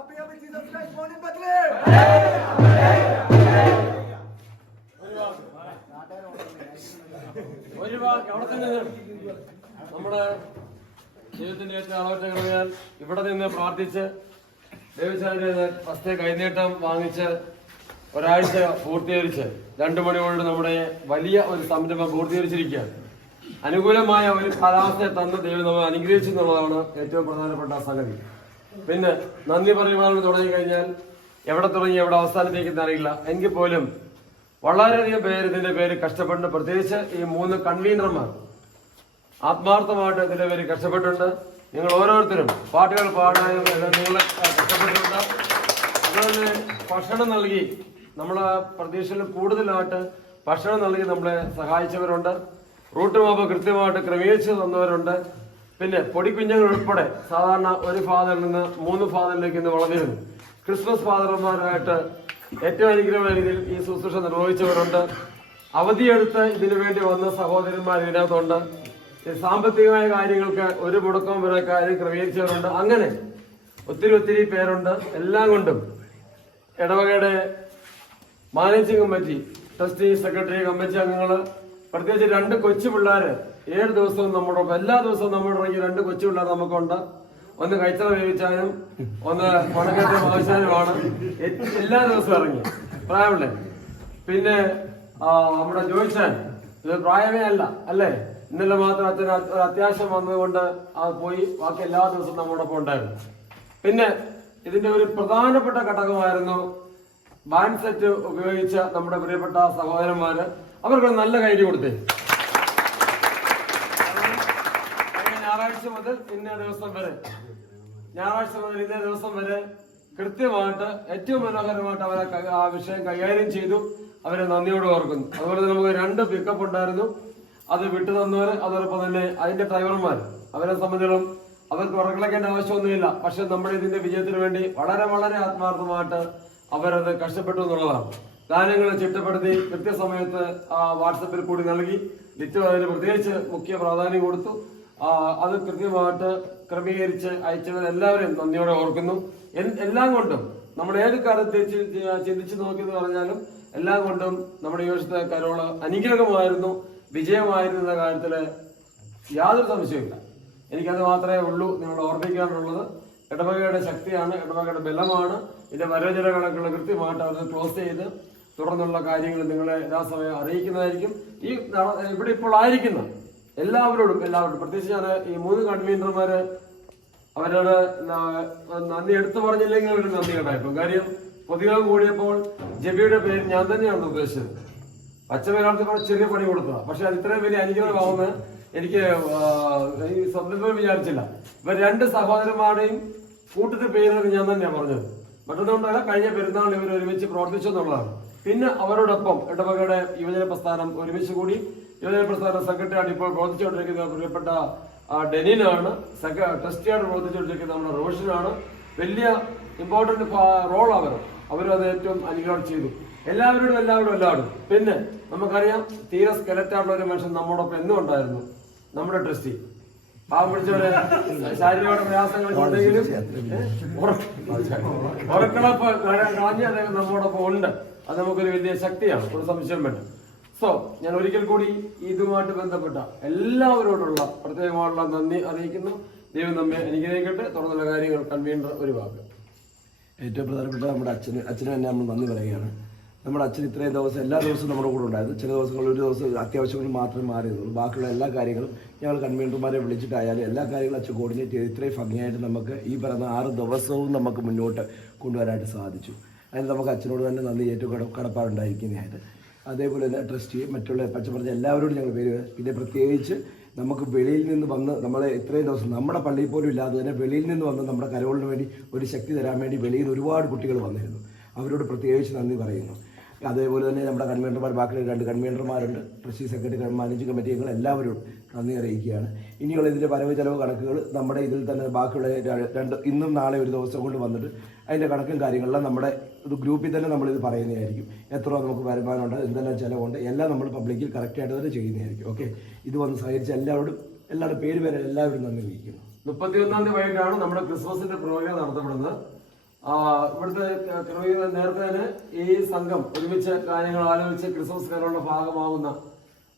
നമ്മുടെ ജീവിതത്തിന്റെ ഏറ്റവും ആലോചനകൾ ഇവിടെ നിന്ന് പ്രാർത്ഥിച്ച് ദേവസ്വത്തിന്റെ ഫസ്റ്റ് കൈനീട്ടം വാങ്ങിച്ച് ഒരാഴ്ച പൂർത്തീകരിച്ച് 2 മണിയോട് നമ്മുടെ വലിയ ഒരു സംരംഭം പൂർത്തീകരിച്ചിരിക്കുകയാണ്. അനുകൂലമായ ഒരു കാലാവസ്ഥയെ തന്ന് ദൈവം നമ്മൾ അനുഗ്രഹിച്ചു എന്നുള്ളതാണ് ഏറ്റവും പ്രധാനപ്പെട്ട സംഗതി. പിന്നെ നന്ദി പറയുവാനും തുടങ്ങിക്കഴിഞ്ഞാൽ എവിടെ തുടങ്ങി എവിടെ അവസാനിപ്പിക്കുന്ന അറിയില്ല. എങ്കിൽ പോലും വളരെയധികം പേര് ഇതിന്റെ പേര് കഷ്ടപ്പെട്ടുണ്ട്. പ്രത്യേകിച്ച് ഈ 3 കൺവീനർമാർ ആത്മാർത്ഥമായിട്ട് ഇതിന്റെ പേര് കഷ്ടപ്പെട്ടിട്ടുണ്ട്. നിങ്ങൾ ഓരോരുത്തരും പാട്ടുകൾ പാടാനും നിങ്ങൾ കഷ്ടപ്പെട്ടിട്ടുണ്ട്. അതുപോലെ ഭക്ഷണം നൽകി നമ്മളെ പ്രതീക്ഷയിൽ കൂടുതലായിട്ട് ഭക്ഷണം നൽകി നമ്മളെ സഹായിച്ചവരുണ്ട്. റൂട്ട് മാപ്പ് കൃത്യമായിട്ട് ക്രമീകരിച്ച് തന്നവരുണ്ട്. പിന്നെ പൊടിക്കുഞ്ഞുങ്ങൾ ഉൾപ്പെടെ സാധാരണ ഒരു ഫാദറിൽ നിന്ന് 3 ഫാദറിലേക്ക് ഇന്ന് വളർന്നിരുന്നു. ക്രിസ്മസ് ഫാദർമാരായിട്ട് ഏറ്റവും അനുഗ്രഹമായ രീതിയിൽ ഈ ശുശ്രൂഷ നിർവഹിച്ചവരുണ്ട്. അവധിയെടുത്ത് ഇതിനു വേണ്ടി വന്ന സഹോദരന്മാർ ഇതിനകത്തുണ്ട്. സാമ്പത്തികമായ കാര്യങ്ങൾക്ക് ഒരു മുടക്കവും വരെ കാര്യം ക്രമീകരിച്ചവരുണ്ട്. അങ്ങനെ ഒത്തിരി പേരുണ്ട്. എല്ലാം കൊണ്ടും ഇടവകയുടെ managing committee, trustee, secretary, committee അംഗങ്ങള്, പ്രത്യേകിച്ച് 2 കൊച്ചു പിള്ളേര് 7 ദിവസവും നമ്മോടൊപ്പം എല്ലാ ദിവസവും നമ്മോട് 2 കൊച്ചു പിള്ളേർ നമുക്കുണ്ട്. ഒന്ന് കൈത്തറ വേവിച്ചാനും ഒന്ന് ഉണക്കത്തെ വാങ്ങിച്ചാനുമാണ് എല്ലാ ദിവസവും ഇറങ്ങി പ്രായമുള്ള. പിന്നെ നമ്മുടെ ജോയിച്ചാൻ ഇത് പ്രായമേ അല്ല അല്ലേ, ഇന്നലെ മാത്രം അച്ഛന് അത്യാവശ്യം വന്നതുകൊണ്ട് പോയി, ബാക്കി എല്ലാ ദിവസവും നമ്മോടൊപ്പം ഉണ്ടായിരുന്നു. പിന്നെ ഇതിന്റെ ഒരു പ്രധാനപ്പെട്ട ഘടകമായിരുന്നു ബാൻഡ് സെറ്റ് ഉപയോഗിച്ച നമ്മുടെ പ്രിയപ്പെട്ട സഹോദരന്മാര്. അവർക്ക് നല്ല കൈയ്യടി കൊടുത്തേ. ഞായറാഴ്ച മുതൽ ഇന്നേ ദിവസം വരെ കൃത്യമായിട്ട് ഏറ്റവും മനോഹരമായിട്ട് അവരെ ആ വിഷയം കൈകാര്യം ചെയ്തു. അവരെ നന്ദിയോട് ഓർക്കുന്നു. അതുപോലെ നമുക്ക് 2 പിക്കപ്പ് ഉണ്ടായിരുന്നു. അത് വിട്ടു തന്നവര്, അതോടൊപ്പം തന്നെ അതിന്റെ ഡ്രൈവർമാർ, അവരെ സംബന്ധിച്ചിടത്തോളം അവർക്ക് ഉറക്കളയ്ക്കേണ്ട ആവശ്യമൊന്നുമില്ല. പക്ഷെ നമ്മുടെ ഇതിന്റെ വിജയത്തിന് വേണ്ടി വളരെ ആത്മാർത്ഥമായിട്ട് അവരത് കഷ്ടപ്പെട്ടു എന്നുള്ളതാണ്. ഗാനങ്ങൾ ചിട്ടപ്പെടുത്തി കൃത്യസമയത്ത് വാട്സപ്പിൽ കൂടി നൽകി. ലിറ്റ് അതിന് പ്രത്യേകിച്ച് മുഖ്യ പ്രാധാന്യം കൊടുത്തു. അത് കൃത്യമായിട്ട് ക്രമീകരിച്ച് അയച്ചവരെല്ലാവരെയും നന്ദിയോടെ ഓർക്കുന്നു. എല്ലാം കൊണ്ടും നമ്മൾ ഏത് കാലത്ത് ചിന്തിച്ചു നോക്കിയെന്ന് പറഞ്ഞാലും എല്ലാം കൊണ്ടും നമ്മുടെ ഈ വർഷത്തെ കരോള് അനുഗ്രഹമായിരുന്നു, വിജയമായിരുന്നു എന്ന കാര്യത്തില് യാതൊരു സംശയമില്ല. എനിക്കത് മാത്രമേ ഉള്ളൂ നിങ്ങൾ ഓർമ്മിക്കാനുള്ളത്. ഇടവകയുടെ ശക്തിയാണ്, ഇടവകയുടെ ബലമാണ്. ഇതിന്റെ വരചര കണക്കുകൾ കൃത്യമായിട്ട് അവർ ക്ലോസ് ചെയ്ത് തുടർന്നുള്ള കാര്യങ്ങൾ നിങ്ങളെ യഥാസമയം അറിയിക്കുന്നതായിരിക്കും. ഈ ഇവിടെ ഇപ്പോൾ ആയിരിക്കുന്ന എല്ലാവരോടും പ്രത്യേകിച്ച് ഞാൻ ഈ 3 കൺവീനർമാര് അവരോട് നന്ദി എടുത്തു പറഞ്ഞില്ലെങ്കിൽ അവർ നന്ദി കേട്ടായിരുന്നു. കാര്യം പൊതുയോഗം കൂടിയപ്പോൾ ജബിയുടെ പേര് ഞാൻ തന്നെയാണ് ഉദ്ദേശിച്ചത്. പച്ചമലയാളത്തിൽ ചെറിയ പണി കൊടുത്തതാണ്. പക്ഷെ അത് ഇത്രയും വലിയ അനുഗ്രഹമാവുന്ന എനിക്ക് ഈ സ്വന്തം വിചാരിച്ചില്ല. ഇവർ 2 സഹോദരന്മാരുടെയും കൂട്ടത്തിൽ പേര് ഞാൻ തന്നെയാണ് പറഞ്ഞത്. മറ്റൊന്നുകൊണ്ടല്ല, കഴിഞ്ഞ പെരുന്നാൾ ഇവർ ഒരുമിച്ച് പ്രവർത്തിച്ചു എന്നുള്ളതാണ്. പിന്നെ അവരോടൊപ്പം ഇടവകയുടെ യുവജന പ്രസ്ഥാനം ഒരുമിച്ച് കൂടി. യുവജന പ്രസ്ഥാന സെക്രട്ടറിയായിട്ട് ഇപ്പോൾ പ്രവർത്തിച്ചുകൊണ്ടിരിക്കുന്ന പ്രിയപ്പെട്ട ഡെനിനാണ്. ട്രസ്റ്റിയായിട്ട് പ്രവർത്തിച്ചുകൊണ്ടിരിക്കുന്ന നമ്മുടെ റോഷനാണ്. വലിയ ഇമ്പോർട്ടന്റ് റോൾ അവരും അത് ഏറ്റവും അനുഗ്രഹം ചെയ്തു. എല്ലാവരും. പിന്നെ നമുക്കറിയാം, തീരെ സ്കെലറ്റായിട്ടുള്ള ഒരു മനുഷ്യൻ നമ്മോടൊപ്പം എന്നും ഉണ്ടായിരുന്നു, നമ്മുടെ ട്രസ്റ്റി. പാവം പിടിച്ചവരെ ശാരീരിക പ്രയാസങ്ങൾ ഉണ്ടെങ്കിലും ഉറക്കളപ്പ് കളഞ്ഞ് അദ്ദേഹം നമ്മോടൊപ്പം ഉണ്ട്. അത് നമുക്കൊരു വലിയ ശക്തിയാണ്, ഒരു സംശയം വേണ്ട. ഞാൻ ഒരിക്കൽ കൂടി ഇതുമായിട്ട് ബന്ധപ്പെട്ട എല്ലാവരോടുള്ള പ്രത്യേകമായുള്ള നന്ദി അറിയിക്കുന്നു. ദൈവം നമ്മെ അനുഗ്രഹിക്കട്ടെ. തുടർന്നുള്ള കാര്യങ്ങൾ കൺവീനർ ഒരു വാക്ക്. ഏറ്റവും പ്രധാനപ്പെട്ട നമ്മുടെ അച്ഛനും തന്നെ നമ്മൾ നന്ദി പറയുകയാണ്. നമ്മുടെ അച്ഛൻ ഇത്രയും ദിവസം എല്ലാ ദിവസവും നമ്മുടെ കൂടെ ഉണ്ടായിരുന്നു. ചില ദിവസങ്ങളിൽ ഒരു ദിവസം അത്യാവശ്യങ്ങൾ മാത്രമേ മാറിയതുള്ളൂ. ബാക്കിയുള്ള എല്ലാ കാര്യങ്ങളും ഞങ്ങൾ കൺവീനർമാരെ വിളിച്ചിട്ടായാലും എല്ലാ കാര്യങ്ങളും അച്ഛൻ കോർഡിനേറ്റ് ചെയ്ത് ഇത്രയും ഭംഗിയായിട്ട് നമുക്ക് ഈ പറയുന്ന 6 ദിവസവും നമുക്ക് മുന്നോട്ട് കൊണ്ടുവരാനായിട്ട് സാധിച്ചു. അതിന് നമുക്ക് അച്ഛനോട് തന്നെ നന്ദി ഏറ്റവും കടപ്പാടുണ്ടായിരിക്കുന്നതായിട്ട്. അതേപോലെ തന്നെ ട്രസ്റ്റിയെ മറ്റുള്ള പച്ച പറഞ്ഞ എല്ലാവരോടും ഞങ്ങൾ പേര്. പിന്നെ പ്രത്യേകിച്ച് നമുക്ക് വെളിയിൽ നിന്ന് വന്ന് നമ്മളെ ഇത്രയും ദിവസം നമ്മുടെ പള്ളിയിൽ പോലും ഇല്ലാതെ തന്നെ വെളിയിൽ നിന്ന് വന്ന് നമ്മുടെ കരോളിന് വേണ്ടി ഒരു ശക്തി തരാൻ വേണ്ടി വെളിയിൽ നിന്ന് ഒരുപാട് കുട്ടികൾ വന്നിരുന്നു. അവരോട് പ്രത്യേകിച്ച് നന്ദി പറയുന്നു. അതേപോലെ തന്നെ നമ്മുടെ കൺവീനർമാർ, ബാക്കിയുള്ള 2 കൺവീനർമാരുണ്ട്, ട്രസ്റ്റി, സെക്രട്ടറി, മാനേജിംഗ് കമ്മിറ്റി അംഗങ്ങൾ എല്ലാവരും നന്ദി അറിയിക്കുകയാണ്. ഇനിയുള്ള ഇതിൻ്റെ വരവ് ചെലവ് കണക്കുകൾ നമ്മുടെ ഇതിൽ തന്നെ ബാക്കിയുള്ള 2 ഇന്നും നാളെ ഒരു ദിവസം കൊണ്ട് വന്നിട്ട് അതിൻ്റെ കണക്കും കാര്യങ്ങളെല്ലാം നമ്മുടെ ഒരു ഗ്രൂപ്പിൽ തന്നെ നമ്മളിത് പറയുന്നതായിരിക്കും. എത്ര നമുക്ക് വരുമാനമുണ്ട്, എന്തെല്ലാം ചിലവുണ്ട്, എല്ലാം നമ്മൾ പബ്ലിക്കിൽ കറക്റ്റായിട്ട് തന്നെ ചെയ്യുന്നതായിരിക്കും. ഓക്കെ, ഇത് വന്ന് സഹകരിച്ച എല്ലാവരുടെ പേര് എല്ലാവരും നന്ദി അറിയിക്കുന്നു. 31-ാം തീയതി വൈകിട്ടാണ് നമ്മുടെ ക്രിസ്മസിന്റെ പ്രോഗ്രാം നടത്തപ്പെടുന്നത്. ഇവിടുത്തെ ക്രമീകരണം നേരത്തെ തന്നെ ഈ സംഘം ഒരുമിച്ച് കാര്യങ്ങൾ ആലോചിച്ച് ക്രിസ്മസ് കരോളിന്റെ ഭാഗമാവുന്ന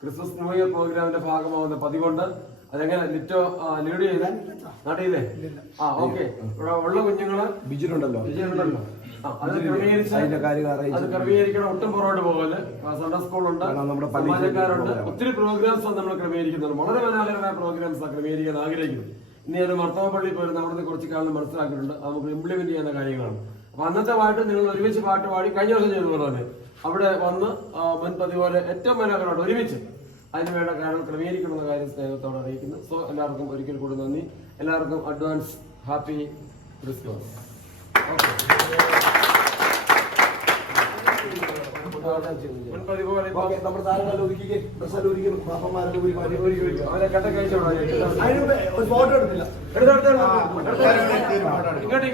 ക്രിസ്മസ് ന്യൂ ഇയർ പ്രോഗ്രാമിന്റെ ഭാഗമാവുന്ന പതിവുണ്ട്. അതെങ്ങനെ ലിറ്റോ ലീഡ് ചെയ്ത നാട്ടിലെ ഓക്കെ ഇവിടെ ഉള്ള കുഞ്ഞുങ്ങള് ബിജിനുണ്ടല്ലോ അത് ക്രമീകരിക്കണം. ഒട്ടും പുറകോട്ട് പോകല്. സൺഡേ സ്കൂളുണ്ട്, സമാജക്കാരുണ്ട്, ഒത്തിരി പ്രോഗ്രാംസ് നമ്മൾ ക്രമീകരിക്കുന്നുണ്ട്. വളരെ മനോഹരമായ പ്രോഗ്രാംസ് ക്രമീകരിക്കാൻ ആഗ്രഹിക്കുന്നു. ഇനി അത് മർത്തോപ്പള്ളി പോലും അവിടുന്ന് കുറച്ച് കാലം മനസ്സിലാക്കിയിട്ടുണ്ട്. അത് നമുക്ക് ഇംപ്ലിമെന്റ് ചെയ്യുന്ന കാര്യങ്ങളാണ്. അപ്പൊ അന്നത്തെ പാട്ട് നിങ്ങൾ ഒരുമിച്ച് പാട്ട് പാടി കഴിഞ്ഞ ദിവസം ചെയ്തതുപോലെ തന്നെ അവിടെ വന്ന് മുൻപതി പോലെ ഏറ്റവും മനോഹരമായിട്ട് ഒരുമിച്ച് അതിനുവേണ്ട കാര്യങ്ങൾ ക്രമീകരിക്കണമെന്ന കാര്യം സ്നേഹത്തോടെ അറിയിക്കുന്നു. സോ എല്ലാവർക്കും ഒരിക്കൽ കൂടി നന്ദി. എല്ലാവർക്കും അഡ്വാൻസ് ഹാപ്പി ക്രിസ്മസ്. നമ്മുടെ താരങ്ങളെ ഒരുക്കി അവരെ കട്ടക്കഴിച്ചോളൂ. ഒരു ഫോട്ടോ എടുത്തില്ല.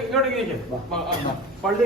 ഇങ്ങോട്ട് പള്ളി